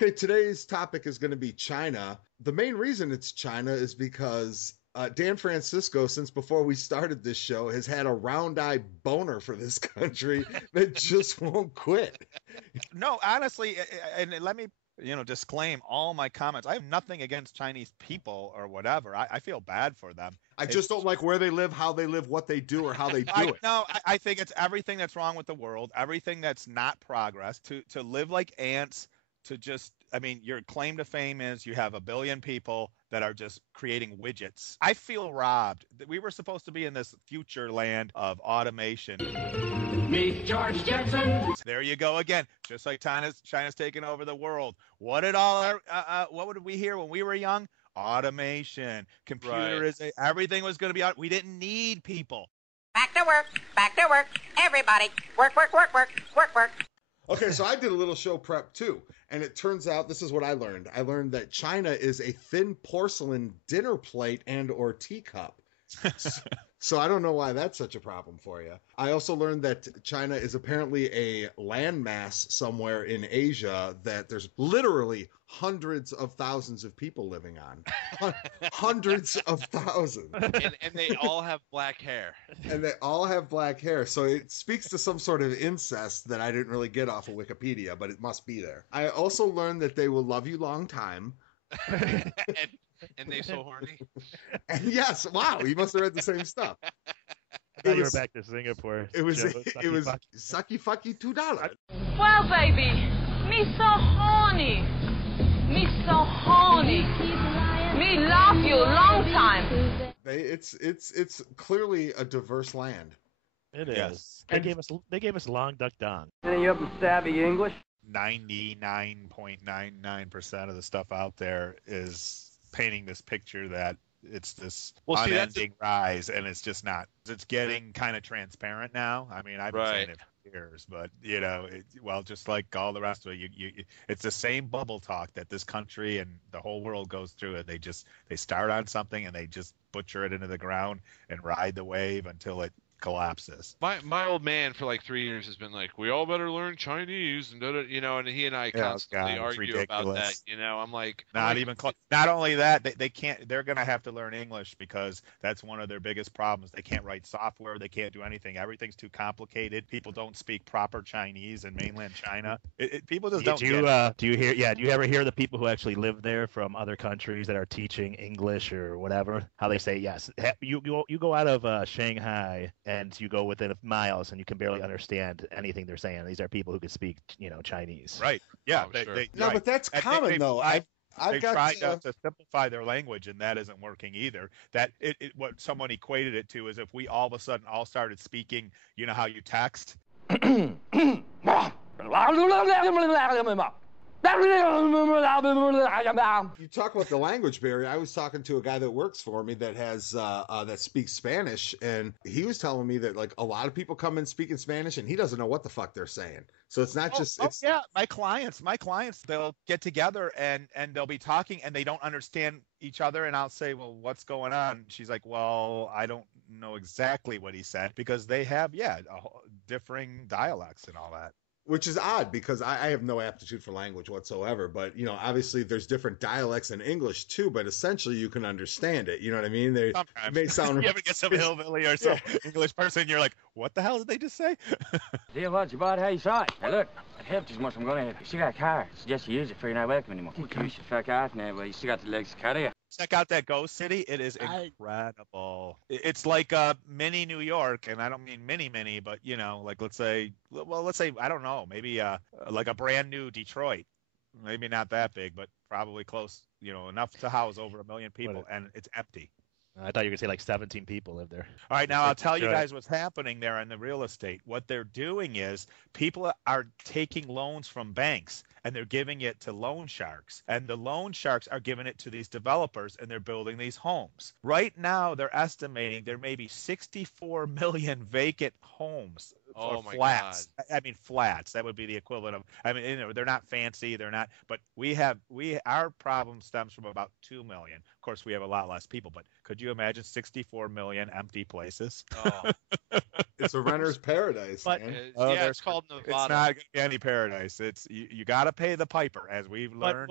Okay, today's topic is going to be China. The main reason it's China is because Dan Francisco, since before we started this show, has had a round eye boner for this country that just won't quit. No, honestly, and let me, disclaim all my comments. I have nothing against Chinese people or whatever. I feel bad for them. I just don't like where they live, how they live, what they do, or how they do it. I think it's everything that's wrong with the world, everything that's not progress. To live like ants, to just, I mean, your claim to fame is you have a billion people that are just creating widgets. I feel robbed. We were supposed to be in this future land of automation. Meet George Jetson. There you go again. Just like China's taking over the world. What would we hear when we were young? Automation, computerization. Everything was going to be out. We didn't need people. Back to work. Back to work. Everybody, work, work, work, work, work, work. Okay, so I did a little show prep too, and it turns out this is what I learned. I learned that China is a thin porcelain dinner plate and or teacup. So I don't know why that's such a problem for you. I also learned that China is apparently a landmass somewhere in Asia that there's literally hundreds of thousands of people living on. Hundreds of thousands. And they all have black hair. And they all have black hair. So it speaks to some sort of incest that I didn't really get off of Wikipedia, but it must be there. I also learned that they will love you long time. And they so horny. And yes, wow, you must have read the same stuff. You were back to Singapore. It was sucky fucky $2. Well, baby, me so horny. Me so horny. Me love you long time. It's clearly a diverse land. It is. Yes. They gave us Long Duck Don. Any of them savvy English? 99.99% of the stuff out there is painting this picture that it's this unending rise, and it's just not. It's getting kind of transparent now. I mean, I've been saying it for years, but just like all the rest of it, it's the same bubble talk that this country and the whole world goes through. And they start on something and they just butcher it into the ground and ride the wave until it collapses. My old man for like 3 years has been like, we all better learn Chinese, and and he and I constantly argue about that. I'm like, even close. Not only that, they can't. They're gonna have to learn English because that's one of their biggest problems. They can't write software. They can't do anything. Everything's too complicated. People don't speak proper Chinese in mainland China. People just don't. Do you ever hear the people who actually live there from other countries that are teaching English or whatever? How they say yes. You go out of Shanghai and you go within miles and you can barely understand anything they're saying. These are people who can speak, Chinese. Right. Yeah. No, but that's common though. I've tried to simplify their language, and that isn't working either. That what someone equated it to is if we all of a sudden all started speaking, how you text. You talk about the language barrier. I was talking to a guy that works for me that has that speaks Spanish, and he was telling me that like a lot of people come in speaking Spanish, and he doesn't know what the fuck they're saying. So it's not just. My clients, they'll get together and they'll be talking, and they don't understand each other, and I'll say, well, what's going on? She's like, well, I don't know exactly what he said because they have differing dialects and all that. Which is odd because I have no aptitude for language whatsoever. But, obviously there's different dialects in English too, but essentially you can understand it. You know what I mean? It may sound... You ever get some hillbilly or some English person, you're like, what the hell did they just say? Dear Lord, you bought how you saw it. Hey, look, I'd help you as much as I'm going to help you. You got a car. Suggest you use it for you're not welcome anymore. You should fuck off now, but you still got the legs to carry you. Check out that Ghost City. It is incredible. It's like mini New York, and I don't mean mini, but like let's say, I don't know, maybe like a brand new Detroit. Maybe not that big, but probably close. Enough to house over 1 million people, and it's empty. I thought you were going to say like 17 people live there. All right, now I'll tell you guys what's happening there in the real estate. What they're doing is people are taking loans from banks and they're giving it to loan sharks. And the loan sharks are giving it to these developers and they're building these homes. Right now, they're estimating there may be 64 million vacant homes or flats. God. I mean, flats. That would be the equivalent of. I mean, they're not fancy. They're not. But our problem stems from about 2 million. Of course, we have a lot less people. But could you imagine 64 million empty places? Oh. It's a renter's paradise. But man. it's called Nevada. It's not going to be any paradise. It's you got to pay the piper, as we've learned.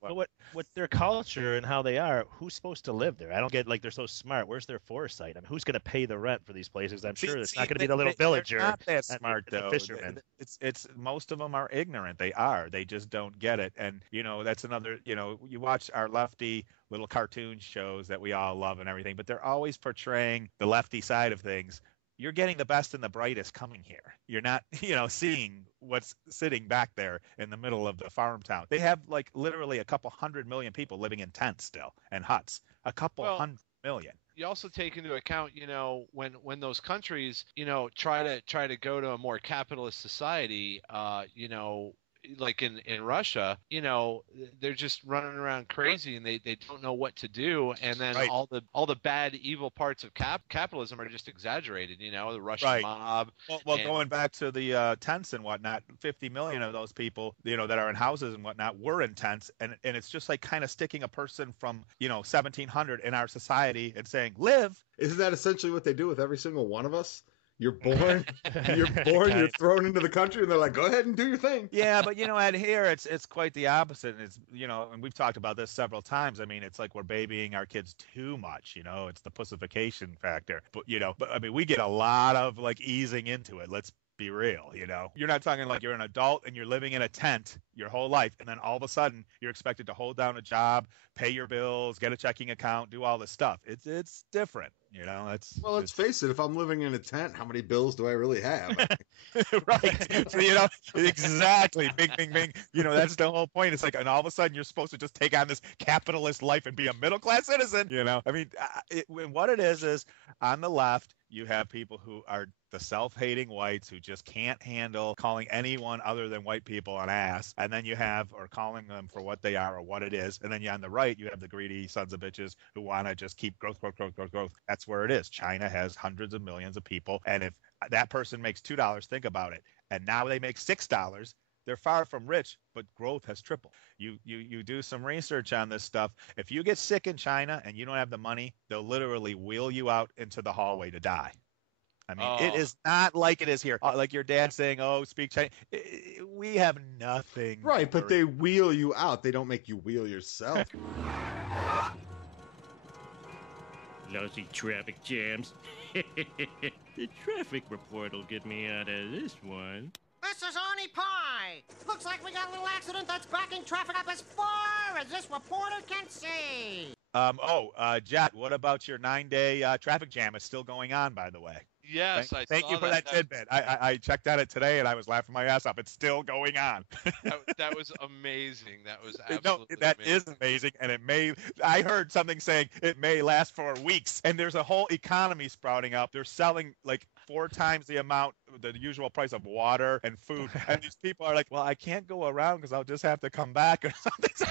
But with their culture and how they are, who's supposed to live there? I don't get they're so smart. Where's their foresight? I mean, who's going to pay the rent for these places? I'm sure it's not going to be the little villager. They're not that smart, though. The fishermen. It's most of them are ignorant. They are. They just don't get it. And that's another. You watch our lefty little cartoon shows that we all love and everything, but they're always portraying the lefty side of things. You're getting the best and the brightest coming here. You're not, seeing what's sitting back there in the middle of the farm town. They have literally a couple 100 million people living in tents still and huts. A couple 100 million. You also take into account, when those countries, try to go to a more capitalist society, like in Russia, they're just running around crazy and they don't know what to do, and then right. all the bad evil parts of capitalism are just exaggerated. The Russian right. mob. Well, going back to the tents and whatnot, 50 million of those people, that are in houses and whatnot, were in tents, and it's just kind of sticking a person from 1700 in our society and saying live. Isn't that essentially what they do with every single one of us? You're born, you're thrown into the country, and they're like, go ahead and do your thing. Yeah, but out here, it's quite the opposite. And it's, and we've talked about this several times. I mean, it's like we're babying our kids too much, it's the pussification factor. But, I mean, we get a lot of easing into it. Let's be real, You're not talking like you're an adult and you're living in a tent your whole life, and then all of a sudden you're expected to hold down a job, pay your bills, get a checking account, do all this stuff. It's different, let's face it. If I'm living in a tent, how many bills do I really have? Right. So, exactly. Bing, bing, bing. That's the whole point. It's and all of a sudden you're supposed to just take on this capitalist life and be a middle class citizen. I mean, what it is on the left, you have people who are the self-hating whites who just can't handle calling anyone other than white people an ass, and then or calling them for what they are or what it is, and then on the right you have the greedy sons of bitches who want to just keep growth. That's where it is. China has hundreds of millions of people, and if that person makes $2, think about it, and now they make $6, they're far from rich, but growth has tripled. You do some research on this stuff. If you get sick in China and you don't have the money, they'll literally wheel you out into the hallway to die. I mean, It is not like it is here. Like your dad saying, speak Chinese. We have nothing. Right, but they wheel you out. They don't make you wheel yourself. Lousy traffic jams. The traffic report will get me out of this one. This is Arnie Pie. Looks like we got a little accident that's backing traffic up as far as this reporter can see. Jet, what about your 9-day traffic jam? It's still going on, by the way. Yes, thank you for that tidbit. I checked on it today and I was laughing my ass off. It's still going on. that was amazing. That was absolutely is amazing. And I heard something saying it may last for weeks. And there's a whole economy sprouting up. They're selling 4 times the usual price of water and food. And these people are like, well, I can't go around because I'll just have to come back or something. So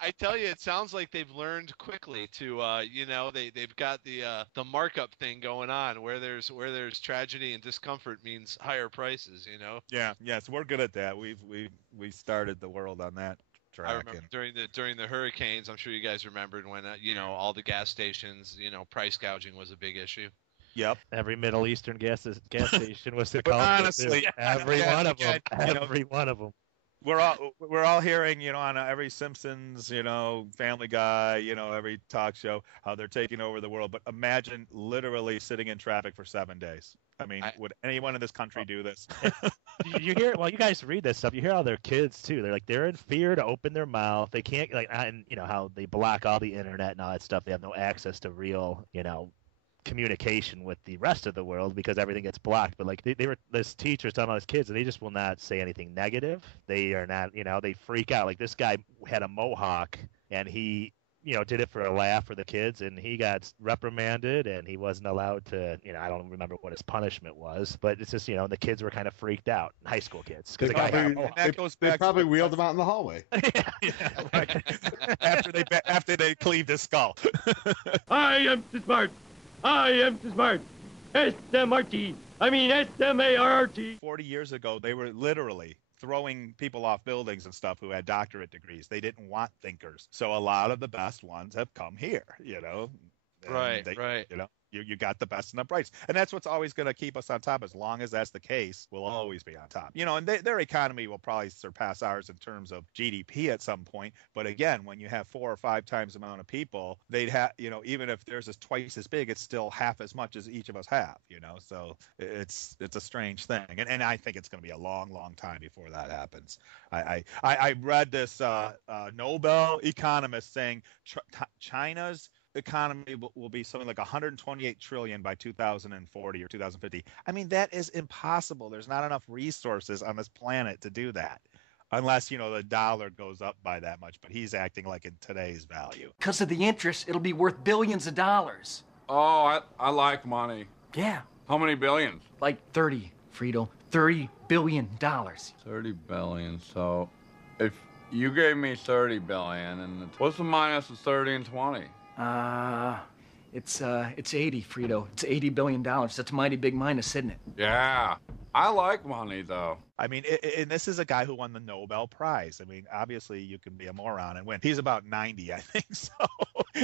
I tell you, it sounds like they've learned quickly to, they've got the markup thing going on where there's tragedy and discomfort means higher prices. Yeah. Yes, we're good at that. We started the world on that track. I remember during the hurricanes. I'm sure you guys remembered when all the gas stations, price gouging was a big issue. Yep. Every Middle Eastern gas station was the culprit. Honestly, every one of them. Every one of them. We're all hearing, on every Simpsons, Family Guy, every talk show, how they're taking over the world. But imagine literally sitting in traffic for 7 days. I mean, would anyone in this country do this? You hear? Well, you guys read this stuff. You hear all their kids too. They're in fear to open their mouth. They can't and how they block all the internet and all that stuff. They have no access to real, communication with the rest of the world because everything gets blocked. But this teacher's telling all his kids, and they just will not say anything negative. They are not, they freak out. This guy had a mohawk and he, did it for a laugh for the kids, and he got reprimanded and he wasn't allowed to, I don't remember what his punishment was, but it's just, the kids were kind of freaked out, high school kids. They probably wheeled him out in the hallway. Right. after they cleaved his skull. I am smart. I am smart. S-M-R-T. I mean S-M-A-R-T. 40 years ago, they were literally throwing people off buildings and stuff who had doctorate degrees. They didn't want thinkers. So a lot of the best ones have come here, you know. Right. You know, you got the best and the brightest. And that's what's always going to keep us on top. As long as that's the case, we'll always be on top. You know, and their economy will probably surpass ours in terms of GDP at some point. But again, when you have 4 or 5 times the amount of people, they'd have, you know, even if theirs is twice as big, it's still half as much as each of us have, you know. So it's a strange thing. And I think it's going to be a long, long time before that happens. I read this Nobel economist saying China's economy will be something like 128 trillion by 2040 or 2050. I mean, that is impossible. There's not enough resources on this planet to do that, unless, you know, the dollar goes up by that much. But he's acting like in today's value. Because of the interest, it'll be worth billions of dollars. Oh, I like money. Yeah. How many billions? Like 30, Frito. $30 billion. 30 billion. So if you gave me 30 billion, and what's the minus of 30 and 20? It's 80, Frito. It's $80 billion. That's a mighty big minus, isn't it? Yeah. I like money, though. I mean, and this is a guy who won the Nobel Prize. I mean, obviously, you can be a moron and win. He's about 90, I think, so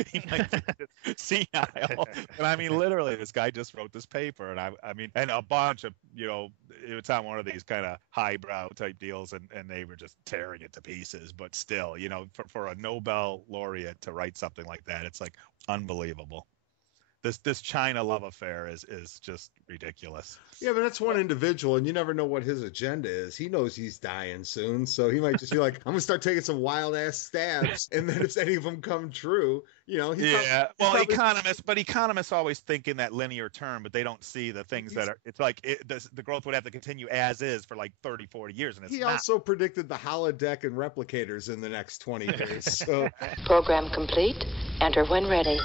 he might be senile. But I mean, literally, this guy just wrote this paper, and I mean, and a bunch of, you know, it's on one of these kind of highbrow type deals, and they were just tearing it to pieces. But still, you know, for a Nobel laureate to write something like that, it's like unbelievable. This China love affair is just ridiculous. Yeah, but that's one individual, and you never know what his agenda is. He knows he's dying soon, so he might just be like, I'm gonna start taking some wild ass stabs, and then if any of them come true, you know. Economists always think in that linear term, but they don't see the things that are. It's like the growth would have to continue as is for like 30, 40 years, and he also predicted the holodeck and replicators in the next 20 years. So program complete. Enter when ready.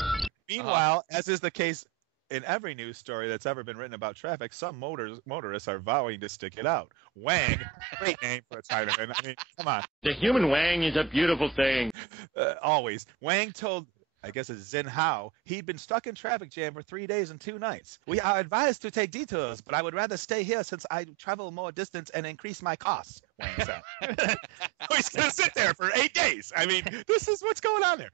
Meanwhile, as is the case in every news story that's ever been written about traffic, some motorists are vowing to stick it out. Wang, great name for a Chinaman. I mean, come on. The human Wang is a beautiful thing. Always. Wang told, I guess it's Zin Hao, he'd been stuck in traffic jam for 3 days and 2 nights. We are advised to take detours, but I would rather stay here since I travel more distance and increase my costs, Wang said. He's going to sit there for 8 days. I mean, this is what's going on there.